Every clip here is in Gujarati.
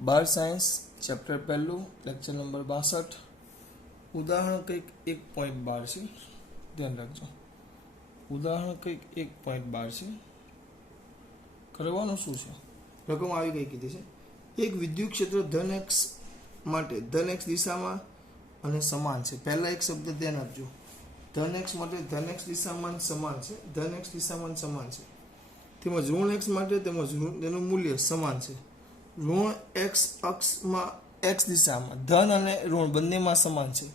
बार साइंस चैप्टर पहलू लेक्चर नंबर 62 उदाहरण कंईक 1.12 છે ધ્યાન રાખજો ઉદાહરણ કંઈક 1.12 છે કરવાનું શું છે રકમ આવી ગઈ કીધી છે એક વિદ્યુત ક્ષેત્ર ધન x માટે ધન x દિશામાં અને સમાન છે પહેલા એક શબ્દ ધ્યાન આપજો ધન x માટે ધન x દિશામાં સમાન છે ધન x દિશામાં સમાન છે તેમજ ઋણ x માટે તેમજ તેનું મૂલ્ય સમાન છે ઋણ x અક્ષમાં x દિશામાં ધન અને ઋણ બંનેમાં સમાન છે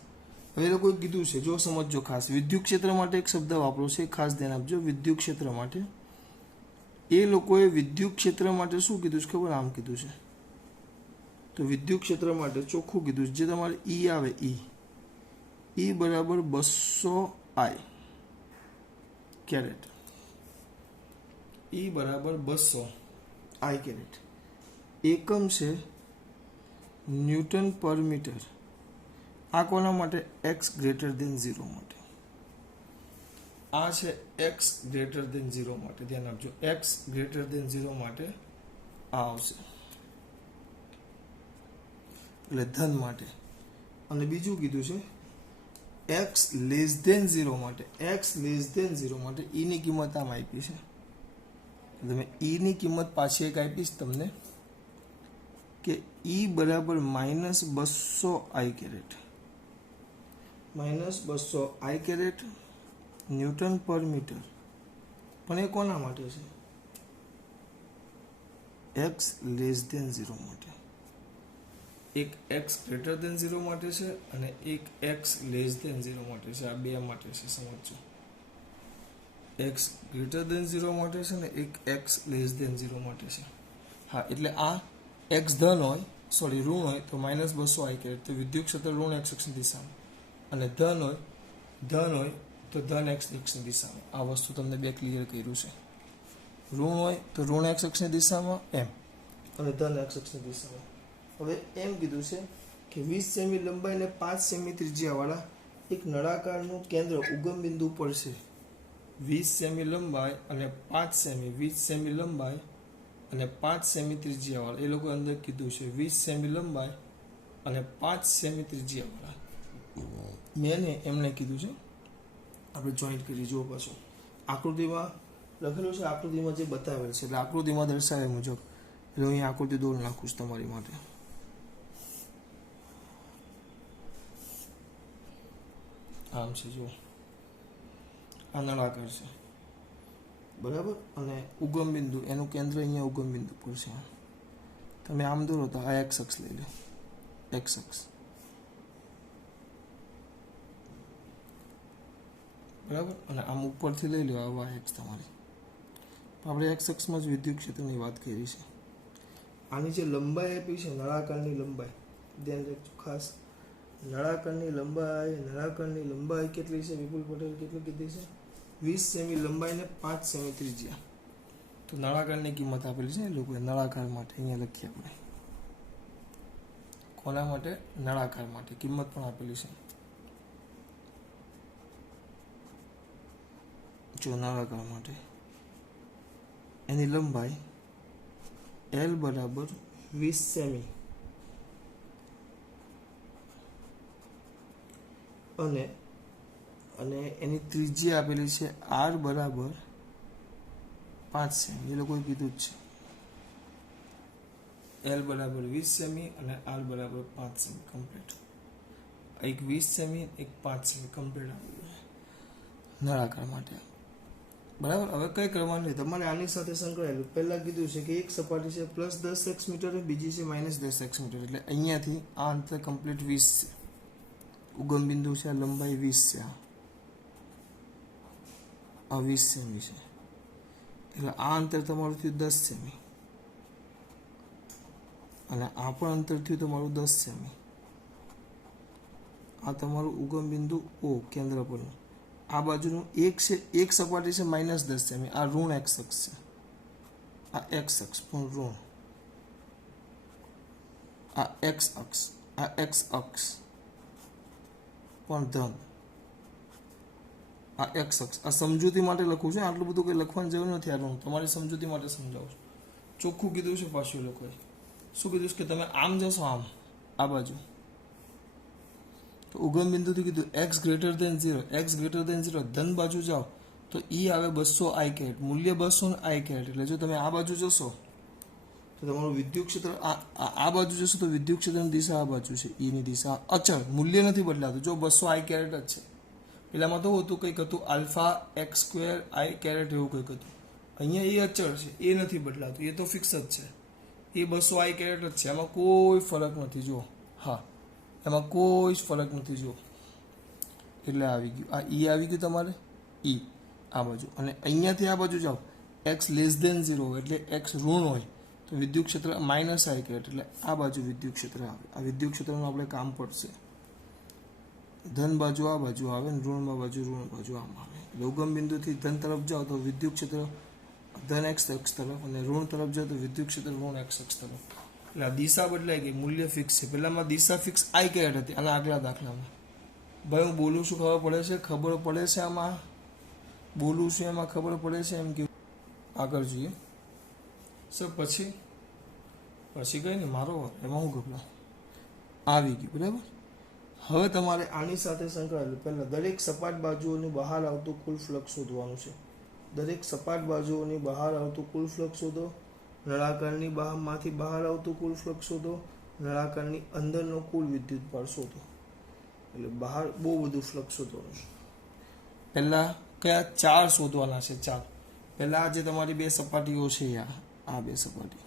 હવે લોકોએ કીધું છે જો સમજજો ખાસ વિદ્યુત ક્ષેત્ર માટે એક શબ્દ વાપરો છે ખાસ ધ્યાન આપજો વિદ્યુત ક્ષેત્ર માટે એ લોકોએ વિદ્યુત ક્ષેત્ર માટે શું કીધું છે ખબર આમ કીધું છે તો વિદ્યુત ક્ષેત્ર માટે ચોખ્ખું કીધું છે જે તમારે ઈ આવે ઈ બરાબર 200 I કેરેટ ઈ બરાબર 200 I કેરેટ એકમ છે ન્યૂટન પર મીટર આ કોના માટે x ગ્રેટર દેન 0 માટે આ છે x ગ્રેટર દેન 0 માટે ધ્યાન આપજો x ગ્રેટર દેન 0 માટે આ આવશે એટલે ધન માટે અને બીજું કીધું છે x લેસ દેન 0 માટે x લેસ દેન 0 માટે e ની કિંમત આમ આપી છે તમે e ની કિંમત પાછી એક આપીશ તમને કે e બરાબર -200 I caret -200 I caret newton per meter પણ એ કોના માટે છે x લેસ દેન 0 માટે એક x ગ્રેટર દેન 0 માટે છે અને એક x લેસ દેન 0 માટે છે આ બે માટે છે સમજો x ગ્રેટર દેન 0 માટે છે ને એક x લેસ દેન 0 માટે છે હા એટલે આ x ધન હોય સોરી ઋણ હોય તો -200 I કેરેટ તો વિદ્યુત ક્ષેત્ર ઋણ x અક્ષની દિશામાં અને ધન હોય તો ધન x અક્ષની દિશામાં આ વસ્તુ તમને બે ક્લિયર કર્યું છે ઋણ હોય તો ઋણ x અક્ષની દિશામાં એમ અને ધન x અક્ષની દિશામાં હવે એમ કીધું છે કે 20 સેમી લંબાઈ અને 5 સેમી ત્રિજ્યાવાળા એક નળાકારનું કેન્દ્ર ઉગમ બિંદુ પર છે 20 સેમી લંબાઈ અને 5 સેમી 20 સેમી લંબાઈ અને 5 સેમી ત્રિજ્યાવાળા એ લોકો અંદર કીધું છે 20 સેમી લંબાઈ અને 5 સેમી ત્રિજ્યાવાળા મેં એમને કીધું છે આપણે જોઈન્ટ કરી જુઓ પાછું આકૃતિમાં લખેલું છે આકૃતિમાં જે બતાવેલ છે એટલે આકૃતિમાં દર્શાવ્યા મુજબ એટલે અહીં આકૃતિ દોરી નાખું છું તમારી માટે આમ છે જો આ નળાકાર છે બરાબર અને ઉગમ બિંદુ એનું કેન્દ્ર અહીંયા ઉગમ બિંદુ પર છે તમે આમ દોરો તો આ x અક્ષ લઈ લો x અક્ષ બરાબર અને આમ ઉપરથી લઈ લો આ x તમારી આપણે x અક્ષમાં જ વિદ્યુત ક્ષેત્રની વાત કરી છે આની જે લંબાઈ આપી છે નળાકારની લંબાઈ ધ્યાન રાખજો ખાસ નળાકારની લંબાઈ કેટલી છે વિપુલ પટેલ કેટલી કીધી છે 20 સેમી લંબાઈ ને 5 સેમી ત્રિજ્યા તો નળાકારની કિંમત આપેલી છે લોકોએ નળાકાર માટે અહીંયા લખીએ આપણે કોના માટે નળાકાર માટે કિંમત પણ આપેલી છે જો નળાકાર માટે એની લંબાઈ L બરાબર 20 સેમી અને એની ત્રિજ્યા આપેલી છે R બરાબર 5 સેમી એ લોકોએ કીધું જ છે L બરાબર 20 સેમી અને R બરાબર 5 સેમી કમ્પ્લીટ એક 20 સેમી એક 5 સેમી કમ્પ્લીટ આપેલું છે નળાકાર માટે બરાબર હવે કઈ કરવાનું તમારે આની સાથે સંકળાયેલું પહેલા કીધું છે કે એક સપાટી છે +10x મીટર બીજી છે -10x મીટર એટલે અહીંયાથી આ અંતર કમ્પ્લીટ 20 છે ઉગમ બિંદુ છે આ લંબાઈ 20 છે આ 20 સેમી છે એટલે આ અંતર તમારું થયું 10 સેમી અને આ પણ અંતર થયું તમારું 10 સેમી આ તમારું ઉગમ બિંદુ O કેન્દ્ર પરનું આ બાજુનું એક સપાટી છે -10 સેમી આ ઋણ x અક્ષ છે આ x અક્ષ પણ ઋણ આ x અક્ષ પણ ધન આ x અક્ષ આ સમજૂતી માટે લખું છું આટલું બધું કંઈ લખવાની જરૂર નથી આ ઋણ તમારી સમજૂતી માટે સમજાવું છું ચોખ્ખું કીધું છે પાછું લોકોએ શું કીધું કે તમે આમ જશો, આમ આ બાજુ, તો ઉગમ બિંદુથી કીધું x greater than 0, x greater than 0 ધન બાજુ જાઓ તો ઈ આવે 200 આઈ કેરેટ, મૂલ્ય 200 ને આઈ કેરેટ. એટલે જો તમે આ બાજુ જશો તો તમારું વિદ્યુત ક્ષેત્ર આ બાજુ જશો તો વિદ્યુત ક્ષેત્રની દિશા આ બાજુ છે, ઈની દિશા અચળ, મૂલ્ય નથી બદલાતું. જો 200 આઈ કેરેટ જ છે. પેલામાં તો હતું કંઈક હતું આલ્ફા એક્સ સ્ક્વેર આઈ કેરેટ એવું કંઈક હતું. અહીંયા એ અચળ છે, એ નથી બદલાતું, એ તો ફિક્સ જ છે. એ 200 આઈ કેરેટ જ છે, એમાં કોઈ ફરક નથી. જુઓ, હા, એમાં કોઈ જ ફરક નથી. જુઓ, એટલે આવી ગયું, આ ઈ આવી ગયું તમારે, ઈ આ બાજુ. અને અહીંયાથી આ બાજુ જાઓ, એક્સ લેસ દેન 0 એટલે એક્સ ઋણ હોય તો વિદ્યુત ક્ષેત્ર માઇનસ આઈ કેરેટ, એટલે આ બાજુ વિદ્યુત ક્ષેત્ર આવે. આ વિદ્યુત ક્ષેત્રનું આપણે કામ પડશે. ધન બાજુ આ બાજુ આવે ને ઋણ બાજુ આમ આવે. એટલે ઉગમ બિંદુથી ધન તરફ જાઓ તો વિદ્યુત ક્ષેત્ર ધન એક્સ અક્ષ તરફ, અને ઋણ તરફ જાઓ તો વિદ્યુત ક્ષેત્ર ઋણ એક્સ અક્ષ તરફ. એટલે આ દિશા બદલાઈ ગઈ, મૂલ્ય ફિક્સ છે. પહેલામાં દિશા ફિક્સ આઈ કેરેટ હતી, અને આગલા દાખલામાં. ભાઈ હું બોલું છું ખબર પડે છે? ખબર પડે છે આમાં બોલું છું એમાં ખબર પડે છે એમ કે આગળ જોઈએ સર. પછી કઈ નહીં, મારો એમાં હું ગભરા આવી ગયું, બરાબર. હવે તમારે આની સાથે સંકળાયેલું પહેલાં દરેક સપાટ બાજુઓની બહાર આવતું કુલ ફ્લક્સ શોધવાનું છે. દરેક સપાટ બાજુઓની બહાર આવતું કુલ ફ્લક્સ શોધો. નળાકારની માંથી બહાર આવતું કુલ ફ્લક્સ શોધો. નળાકારની અંદરનો કુલ વિદ્યુતભાર શોધો. એટલે બહાર બહુ બધું ફ્લક્સ શોધવાનું છે. પહેલાં કયા 4 શોધવાના છે? 4. પહેલાં જે તમારી 2 સપાટીઓ છે, આ 2 સપાટી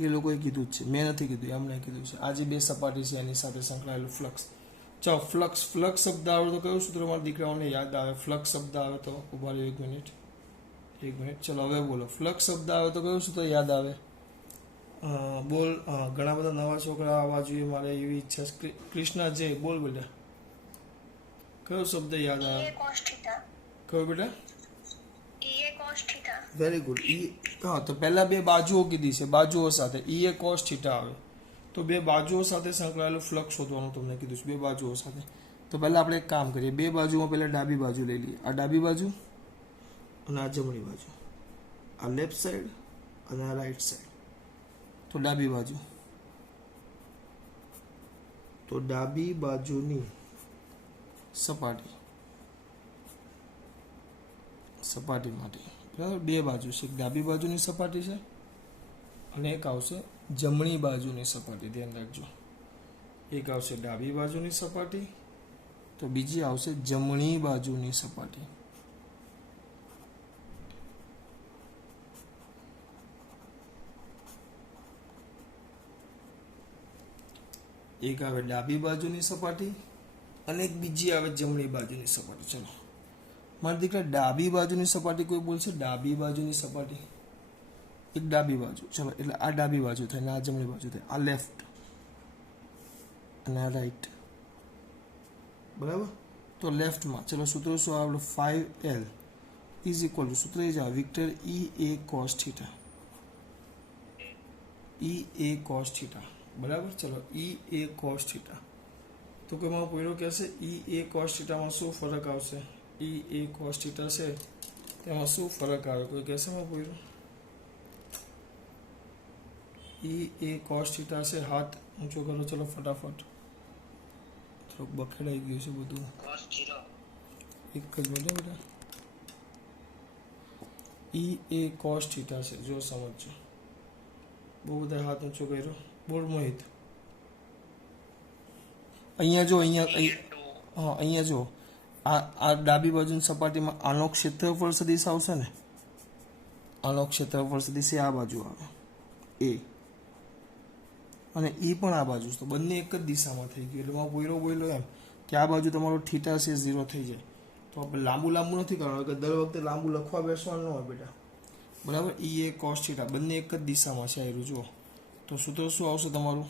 એ લોકોએ કીધું જ છે, મેં નથી કીધું, એમને કીધું છે. આ જે 2 સપાટી છે એની સાથે સંકળાયેલું ફ્લક્સ. ચાલો, ફ્લક્સ શબ્દ આવે તો કયું સૂત્ર મારા દીકરાઓને યાદ આવે? ફ્લક્સ શબ્દ આવે તો ઉભા રહ્યો, એક મિનિટ. ચલો હવે બોલો, ફ્લક્સ શબ્દ આવે તો કયું સૂત્ર યાદ આવે? બોલ. ઘણા બધા નવા છોકરા આવવા જોઈએ, મારે એવી ઈચ્છા છે. કૃષ્ણ જય બોલ બેટા, કયો શબ્દ યાદ આવે? કયો બેટા? Very good. હા, તો પહેલા 2 બાજુઓ કીધી છે, બાજુઓ સાથે ઈ એ કોસ થીટા આવે. તો 2 બાજુઓ સાથે સંકળાયેલું ફ્લક્સ શોધવાનું તમને કીધું છે, 2 બાજુઓ સાથે. તો પહેલાં આપણે એક કામ કરીએ, 2 બાજુમાં પહેલાં ડાબી બાજુ લઈ લઈએ. આ ડાબી બાજુ અને આ જમણી બાજુ, આ લેફ્ટ સાઈડ અને આ રાઈટ સાઈડ. તો ડાબી બાજુની સપાટી માટે, બરાબર, 2 બાજુ છે. એક ડાબી બાજુની સપાટી છે અને એક આવશે જમણી બાજુની સપાટી. ધ્યાન રાખજો, એક આવશે ડાબી બાજુની સપાટી, તો બીજી આવશે જમણી બાજુની સપાટી. એક આવે ડાબી બાજુની સપાટી અને એક બીજી આવે જમણી બાજુની સપાટી. ચલો મારા દીકરા, ડાબી બાજુની સપાટી કોઈ બોલશે? ડાબી બાજુની સપાટી, એક ડાબી બાજુ. ચલો, એટલે આ ડાબી બાજુ થાય ને આ જમણી બાજુ થાય. આ લેફ્ટ અને આ રાઈટ, બરાબર. તો લેફ્ટમાં ચલો સૂત્ર શું આવે? 5L ઇઝ ઇક્વલ ટુ, સૂત્ર એ જ આવે, વિક્ટર ઈ એ કોસ થીટા. બરાબર. ચલો, ઈ એ કોસ થીટા. તો કે મારો પોયરો કહેશે ઈ એ કોસ થીટામાં શું ફરક આવશે? ઈ એ કોસ થીટા છે તેમાં શું ફરક આવે? કોઈ કહેશે મારો પોયરો? ઈ એ કોસ થીટા છે, હાથ ઊંચો કરો. ચલો ફટાફટ, થોડુંક બખેડાઈ ગયું છે બધું. એક જ મિનિટ બેટા. ઈ એ કોસ થીટા છે, જો સમજજો. બહુ બધા હાથ ઊંચો કર્યો. બોલ મોહિત. અહીંયા જો, અહીંયા જો, આ ડાબી બાજુની સપાટીમાં આનો ક્ષેત્રફળ સદિશ આવશે ને, આનો ક્ષેત્રફળ સદિશ આ બાજુ આવે એ, અને એ પણ આ બાજુ. તો બંને એક જ દિશામાં થઈ ગયું. એટલે મારો બોલ્યો એમ કે આ બાજુ તમારો થીટા છે 0 થઈ જાય. તો આપણે લાંબુ નથી કરવાનું, કે દર વખતે લાંબુ લખવા બેસવાનું ન હોય બેટા, બરાબર. ઈ એ કોસ થીટા બંને એક જ દિશામાં છે. આયરું જુઓ, તો સૂત્ર શું આવશે તમારું?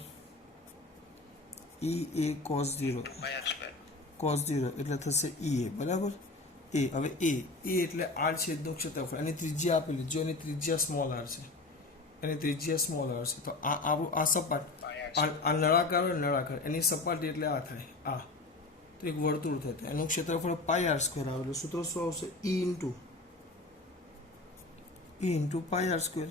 ઈ એ કોસ 0 એટલે થશે ઈ એ, બરાબર. હવે એ એટલે આર છેદનું ક્ષેત્રફળ, એની ત્રિજ્યા આપેલી, જો એની ત્રિજ્યા સ્મોલ આર છે, તો આ સપાટ, આ નળાકાર એની સપાટી એટલે આ થાય, આ તો એક વર્તુળ થશે, એનું ક્ષેત્રફળ πr² આવેલું. સૂત્ર શું આવશે? ઈ ઇન્ટુ πr².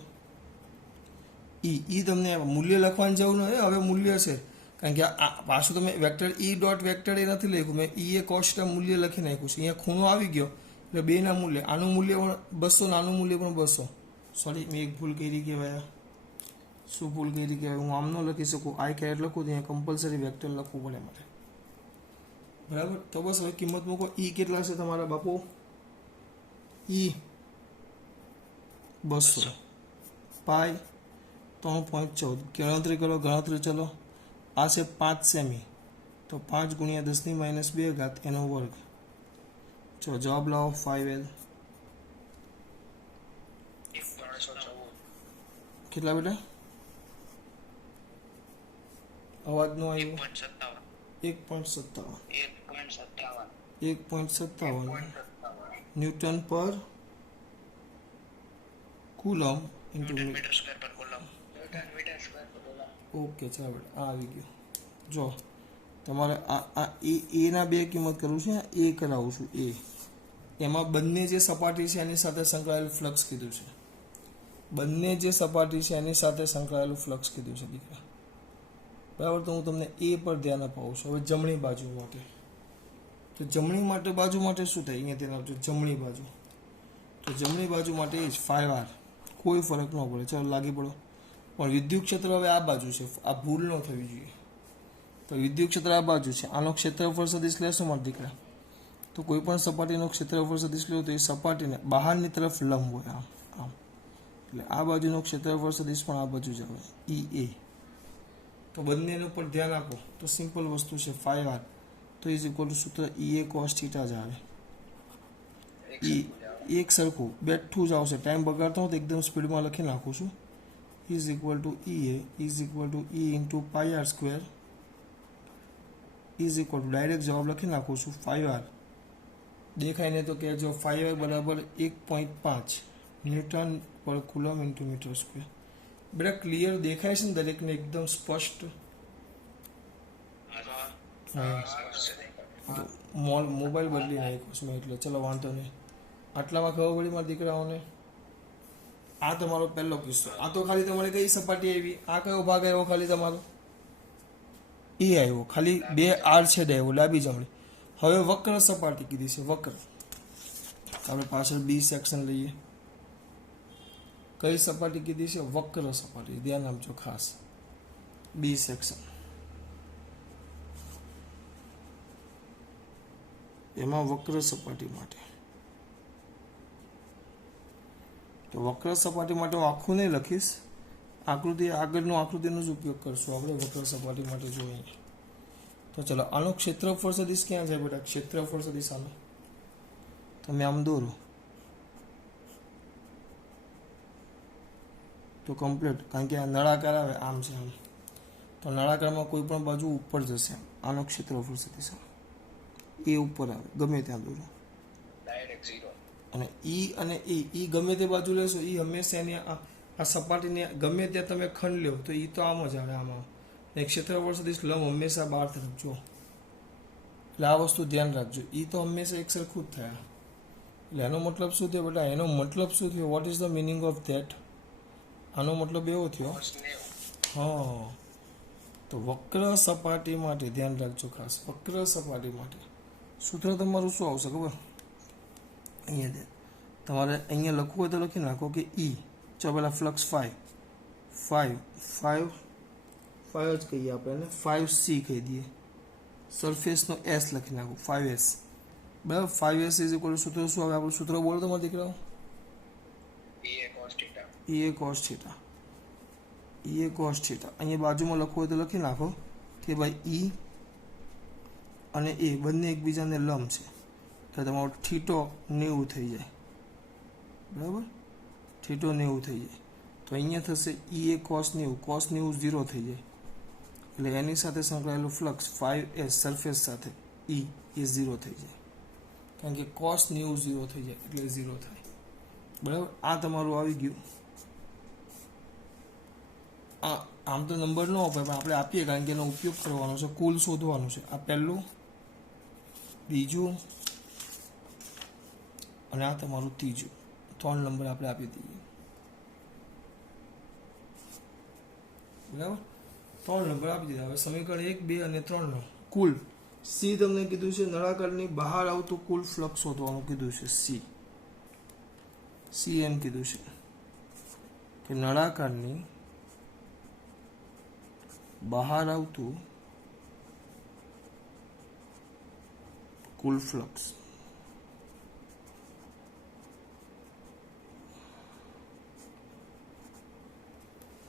ઈ તમને મૂલ્ય લખવાની જરૂર નથી, હવે મૂલ્ય છે કારણ કે આ પાછું તમે વેક્ટર ઈ ડોટ વેક્ટર એ નથી લખ્યું, મેં ઈ એ કોસ મૂલ્ય લખી નાખ્યું છે. અહીંયા ખૂણો આવી ગયો એટલે બેના મૂલ્ય, આનું મૂલ્ય પણ 200 ને આનું મૂલ્ય પણ 200. સોરી, મેં એક ભૂલ કરી કહેવાય. શું ભૂલ કરી કહેવાય? હું આમ ન લખી શકું, આઈ કેરેટ લખું તો અહીંયા કમ્પલસરી વેક્ટર લખવું પડે મારે. બરાબર. તો બસ હવે કિંમત મૂકો. ઈ કેટલા છે તમારા બાપુ? ઈ 200 પાઈ 3.14. ગણતરી કરો, ગણતરી ચલો. આ છે 5 સેમી, તો 5 ગુણ્યા 10⁻², એનો વર્ગ. ચલો જવાબ લાવો. 5L કેટલા બેટા? અવાજ નો આવ્યો. 1.57 ન્યૂટન પર કુલમ ઇન્ટુ મીટર સ્ક્વેર પર કુલમ. ઓકે, ચાલો આ આવી ગયો. જો તમારે આ એ ના બે કિંમત કરું છું, એ કરાવું છું. એમાં બંને જે સપાટી છે એની સાથે સંકળાયેલું ફ્લક્સ કીધું છે. બંને જે સપાટી છે એની સાથે સંકળાયેલું ફ્લક્સ કીધું છે દીકરા. બરાબર. તો હું તમને એ પર ધ્યાન અપાવું છું. હવે જમણી બાજુ માટે, તો જમણી બાજુ માટે શું થાય? અહીંયા ધ્યાન આપજો. જમણી બાજુ, તો જમણી બાજુ માટે એ જ 5R, કોઈ ફરક ન પડે. ચાલો લાગી પડો. પણ વિદ્યુત ક્ષેત્ર હવે આ બાજુ છે, આ ભૂલ ન થવી જોઈએ. તો વિદ્યુત ક્ષેત્ર આ બાજુ છે. આનો ક્ષેત્રફળ સદિશ લેશો મારા દીકરા, તો કોઈ પણ સપાટીનો ક્ષેત્રફળ સદિશ લો તો એ સપાટીને બહારની તરફ લંબ હોય, આમ આમ. એટલે આ બાજુનો ક્ષેત્રફળ સદિશ પણ આ બાજુ જ આવે, EA. તો બંનેનો પર ધ્યાન આપો તો સિમ્પલ વસ્તુ છે. 5R તો ઇઝ ઇક્વલ ટુ સૂત્ર EA cos θ જ આવે. એક સરખું બેઠું જ આવશે. ટાઈમ બગાડતો હું તો એકદમ સ્પીડમાં લખી નાખું છું. Is equal two EA is equal two E into πr² is equal to direct જવાબ લખી નાખું છું 5R. દેખાય ને તો કહેજો. 5R બરાબર 1.5 ન્યૂટન પર કુલમ ઇન્ટુ મીટર સ્ક્વેર. બેટા ક્લિયર દેખાય છે ને દરેકને? એકદમ સ્પષ્ટ. મોબાઈલ બદલી નાખ્યો છું એટલે ચલો વાંધો નહીં. આટલામાં ખબર પડી મારા દીકરાઓને? આ તમારો પહેલો કિસ્સો. આ તો ખાલી તમારે કઈ સપાટી આવી? આ કયો ભાગ આવ્યો? ખાલી તમારો એ આવ્યો. ખાલી 2 આર છેડે આવ્યો, ડાબી જમણી. હવે વક્ર સપાટી કીધી છે. વક્ર આપણે પાછળ બી સેક્શન લઈએ. કઈ સપાટી કીધી છે? વક્ર સપાટી. ધ્યાન આપજો ખાસ. બી સેક્શન. એમાં વક્ર સપાટી માટે, તો વક્ર સપાટી માટે હું આખું નહીં લખીશ, આકૃતિ આગળનું આકૃતિનો જ ઉપયોગ કરશું આપણે વક્ર સપાટી માટે. જોઈએ તો ચલો, આનો ક્ષેત્રફળ સદિશ ક્યાં છે બેટા? ક્ષેત્રફળ સદિશ આનો તમે આમ દોરો તો કમ્પ્લીટ, કારણ કે આ નળાકાર આવે આમ છે આમ, તો નળાકારમાં કોઈ પણ બાજુ ઉપર જશે. આનો ક્ષેત્રફળ સદિશ એ ઉપર આવે, ગમે ત્યાં દોરો. અને ઈ ગમે તે બાજુ લેશો, ઈ હંમેશા એની આ સપાટીને ગમે ત્યાં તમે ખંડ લો તો ઈ તો આમ જ આવે, આમાં. ક્ષેત્રફળ સદિશ લંબ હંમેશા બહાર તરફ જો. એટલે આ વસ્તુ ધ્યાન રાખજો. ઈ તો હંમેશા એક સરખું જ થાય. એટલે એનો મતલબ શું થયો બેટા? એનો મતલબ શું થયો? What is the meaning of that? આનો મતલબ એવો થયો, હા. તો વક્ર સપાટી માટે ધ્યાન રાખજો ખાસ. વક્ર સપાટી માટે સૂત્ર તમારું શું આવશે ખબર? અહીંયા તમારે અહીંયા લખવું હોય તો લખી નાખો કે ઈ. ચાલો પહેલાં ફ્લક્સ 5 જ કહીએ આપણે એને. 5C કહી દઈએ. સરફેસનો S લખી નાખો, 5S. બરાબર. 5S ઇઝ ઇક્વલ સૂત્ર શું આવે? આપણું સૂત્ર બોલો તમારા દીકરાઓ. EA cos θ. અહીંયા બાજુમાં લખવું હોય તો લખી નાખો કે ભાઈ E અને એ બંને એકબીજાને લંબ છે, એટલે તમારો θ 90 થઈ જાય. બરાબર. θ 90 થઈ જાય તો અહીંયા થશે EA cos 90. cos 90 0 થઈ જાય, એટલે એની સાથે સંકળાયેલું ફ્લક્સ 5S સરફેસ સાથે E એ 0 થઈ જાય, કારણ કે cos 90 0 થઈ જાય એટલે 0 થાય. બરાબર. આ તમારું આવી ગયું. આમ તો નંબર ન અપાય, પણ આપણે આપીએ કારણ કે એનો ઉપયોગ કરવાનો છે, કુલ શોધવાનું છે. આ પહેલું, બીજું અને આ તમારું ત્રીજું. 3 નંબર આપણે આપી દઈએ. બરાબર, 3 નંબર આપી દીધા. હવે સમીકરણ 1, 2 અને 3 નો કુલ સી તમને કીધું છે નળાકારની બહાર આવતું કુલ ફ્લક્સ શોધવાનું કીધું છે. સી એમ કીધું છે કે નળાકારની બહાર આવતું કુલ ફ્લક્સ.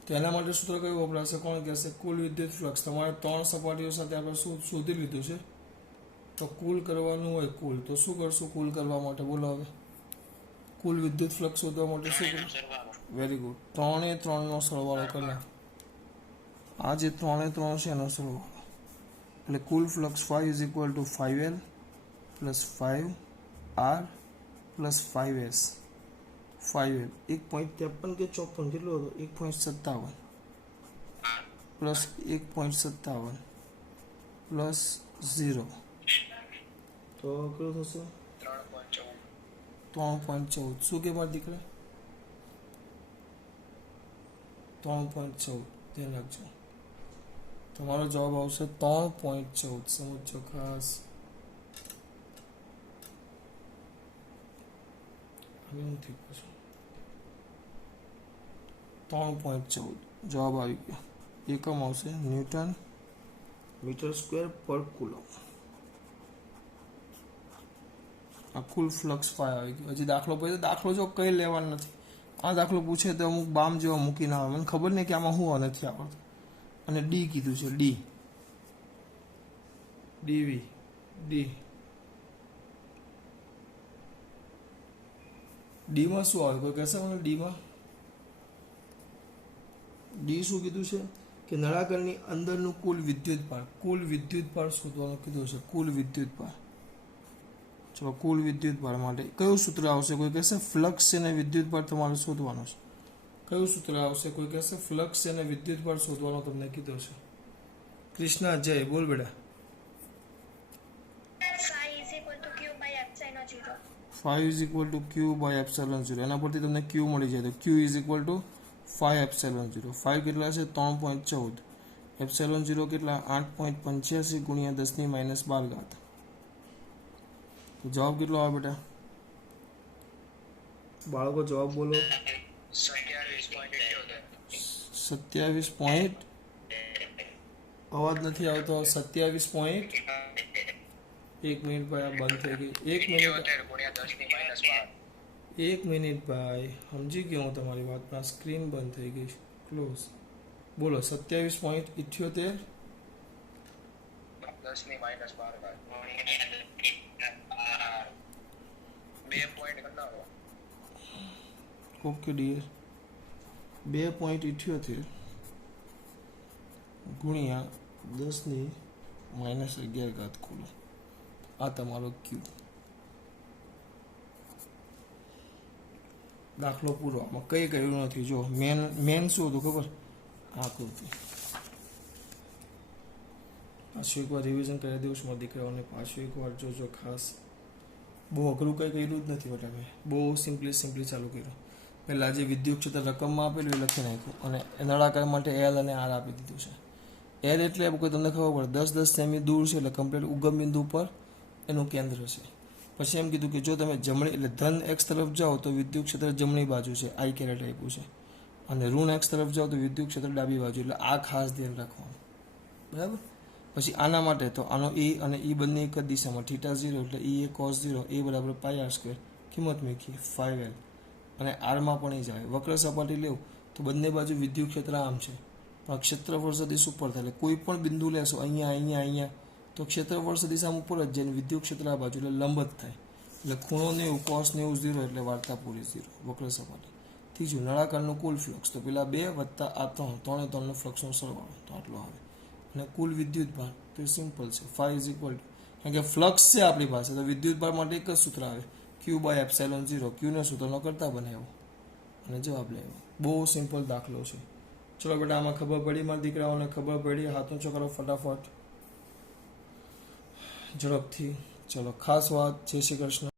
તેના માટે સૂત્ર કયું વપરાશે? કોણ કહેશે? કુલ વિદ્યુત ફ્લક્સ. તમારે 3 સપાટીઓ સાથે આપણે શું શોધી લીધું છે, તો કુલ કરવાનું હોય કુલ, તો શું કરશું કુલ કરવા માટે? બોલો હવે, કુલ વિદ્યુત ફ્લક્સ શોધવા માટે શું કરવું? વેરી ગુડ, 3 એ 3 નો સરવાળો કરી નાખો. આ જે 3 એ 3 છે એનો સરવાળો, એટલે કુલ flux 5 is equal to 5L plus 5R plus 5S. 5L 1.53 કે 54 કેટલો હતો? 1.57 પ્લસ 1.57 પ્લસ 0, તો કેટલું થશે? 3.14. શું કે મારા દીકરા? 3.14. ધ્યાન રાખજો, તમારો જવાબ આવશે 3.14. સમજો ખાસ. હવે હું ઠીક છું, 3.14 જવાબ આવી ગયો. એકમ આવશે ન્યૂટન મીટર સ્ક્વેર પર કુલમ. આ કુલ ફ્લક્સ 5 આવી ગયો. હજી દાખલો પછી દાખલો જો કઈ લેવાનો નથી. આ દાખલો પૂછે તો અમુક બામ જેવા મૂકીને આવે, મને ખબર નહીં કે આમાં શું નથી આવડતું. અને ડી કીધું છે, ડી ડીમાં શું આવે? કોઈ કહેશે મને ડીમાં? ડી શું કીધું છે કે નળાકારની અંદરનું કુલ વિદ્યુત ભાર શોધવાનું કીધું છે. કુલ વિદ્યુત ભાર. ચલો, કુલ વિદ્યુત ભાર માટે કયું સૂત્ર આવશે? કોઈ કહેશે ફ્લક્સ છે ને વિદ્યુત ભાર તમારે શોધવાનો છે. કયું સૂત્ર આવશે? કોઈ કહેશે ફ્લક્સ છે ને વિદ્યુત ભાર શોધવાનો તમને કીધો છે. કૃષ્ણા જય, બોલ બેટા. 5 is equal to Q by epsilon 0. એના પરથી તમને ક્યુ મળી જાય, તો Q is equal to 5 epsilon 0. 5 કેટલા છે? 3.14. એપ્સિલોન 0 કેટલા? 8.85 ગુણ્યા 10⁻12. તો જવાબ કેટલો આવે બેટા? બાળકો જવાબ બોલો. 27 પોઈન્ટ. અવાજ નથી આવતો. 27 1 મિનિટ ભાઈ, આ બંધ થઈ ગઈ. 1 મિનિટ ભાઈ, સમજી ગયો હું તમારી વાત, પણ સ્ક્રીન બંધ થઈ ગઈ. ક્લોઝ. બોલો 27.78 ઓકે ડિયર. 2.78 ગુણ્યા 10⁻11 ખોલો. આ તમારો ક્યુ. દાખલો પૂરો. આમાં કઈ કર્યું નથી. જો મેન શું હતું ખબર? આકૃતિ. પાછું એકવાર રિવિઝન કરી દઉં છું મારા દીકરાઓને. પાછું એકવાર જોજો ખાસ. બહુ અઘરું કંઈ કર્યું જ નથી બેટા. મેં બહુ સિમ્પલી ચાલુ કર્યું. પહેલાં જે વિદ્યુત ક્ષેત્ર રકમમાં આપેલું એ લખી નાખ્યું, અને નળાકાર માટે એલ અને આર આપી દીધું છે. એલ એટલે કોઈ તમને ખબર પડે 10 સેમી દૂર છે, એટલે કમ્પ્લીટ ઉગમ બિંદુ પર એનું કેન્દ્ર છે. પછી એમ કીધું કે જો તમે જમણી એટલે ધન એક્સ તરફ જાઓ તો વિદ્યુત ક્ષેત્ર જમણી બાજુ છે, આઈ કેરેટ આપ્યું છે, અને ઋણ એક્સ તરફ જાઓ તો વિદ્યુત ક્ષેત્ર ડાબી બાજુ. એટલે આ ખાસ ધ્યાન રાખવાનું, બરાબર. પછી આના માટે તો આનો ઈ અને ઈ બંને એક જ દિશામાં, θ 0 એટલે ઈ એ cos 0, એ બરાબર πr². કિંમત મૂકી 5L, અને આરમાં પણ એ જ આવે. વક્ર સપાટી લેવું તો બંને બાજુ વિદ્યુત ક્ષેત્ર આમ છે, પણ ક્ષેત્રફળ સદિશ ઉપર થાય. એટલે કોઈ પણ બિંદુ લેશો અહીંયા તો ક્ષેત્રફળ સદિશ આમ ઉપર જ જાય, વિદ્યુત ક્ષેત્ર આ બાજુ એટલે લંબ જ થાય. એટલે ખૂણો 90 cos 90 0, એટલે વાર્તા પૂરી 0 વક્ર સપાટી. ઠીક છે. નળાકારનું કુલ ફ્લક્સ તો પેલા 2 વત્તા આ 3 એ 3નો ફ્લક્સનો સરવાળો, તો આટલો આવે. અને કુલ વિદ્યુત ભાર તો સિમ્પલ છે, 5 ઇઝ ઇક્વલ ટુ, કારણ કે ફ્લક્સ છે આપણી પાસે, તો વિદ્યુત ભાર માટે એક જ સૂત્ર આવે, ક્યુ બાય એપ્સિલોન 0. ક્યુને સૂત્રનો કરતા બનાવ્યો અને જવાબ લેવો. બહુ સિમ્પલ દાખલો છે. ચલો બેટા, આમાં ખબર પડી? મારા દીકરાઓને ખબર પડી? હાથ ઊંચો કરો ફટાફટ, ઝડપથી. ચલો, ખાસ વાત. જય શ્રી કૃષ્ણ.